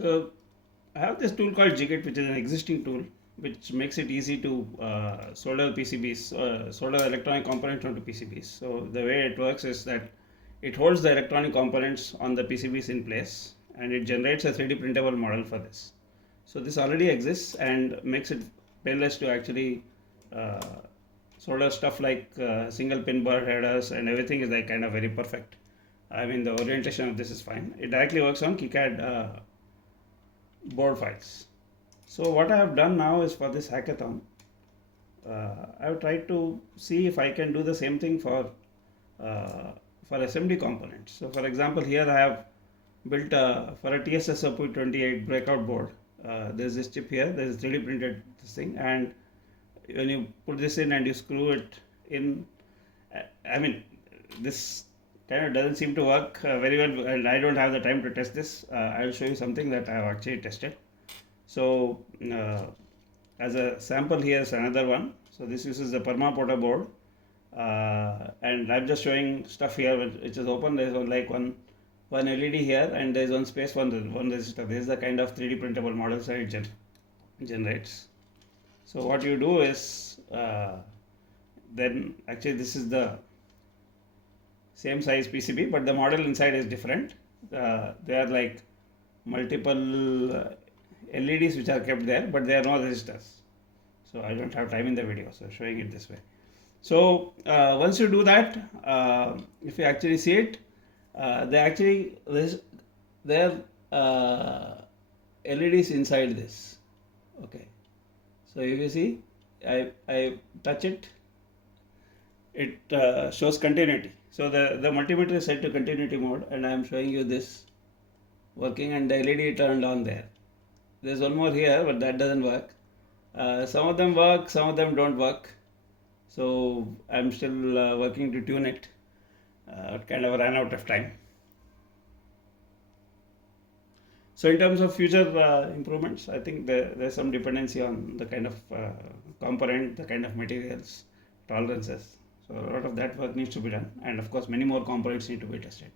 So I have this tool called JigIt, which is an existing tool, which makes it easy to solder PCBs, solder electronic components onto PCBs. So the way it works is that it holds the electronic components on the PCBs in place, and it generates a 3D printable model for this. So this already exists and makes it painless to actually uh, solder stuff like single pin bar headers, and everything is like kind of very perfect. I mean, the orientation of this is fine. It directly works on KiCad board files. So what I have done now is, for this hackathon, I have tried to see if I can do the same thing uh, for SMD components. So for example, here I have built for a TSS-28 breakout board. There's this chip here. There's 3D printed this thing, and when you put this in and you screw it in, I mean, this kind of doesn't seem to work very well, and I don't have the time to test this. I'll show you something that I have actually tested. So as a sample, here's another one. So this uses the perma board, and I'm just showing stuff here which is open. There's one LED here, and there's one space, one resistor. This is the kind of 3D printable models that it generates. So what you do is, then actually this is the same size PCB, but the model inside is different. There are like multiple LEDs which are kept there, but there are no resistors. So I don't have time in the video, so showing it this way. So once you do that, if you actually see it, there are LEDs inside this. Okay. So if you see, I touch it, it shows continuity. So the multimeter is set to continuity mode, and I am showing you this working, and the LED turned on there. There's one more here, but that doesn't work. Some of them work, some of them don't work. So I'm still working to tune it. Kind of ran out of time. So in terms of future improvements, I think there's some dependency on the kind of component, the kind of materials, tolerances. So a lot of that work needs to be done, and of course many more components need to be tested.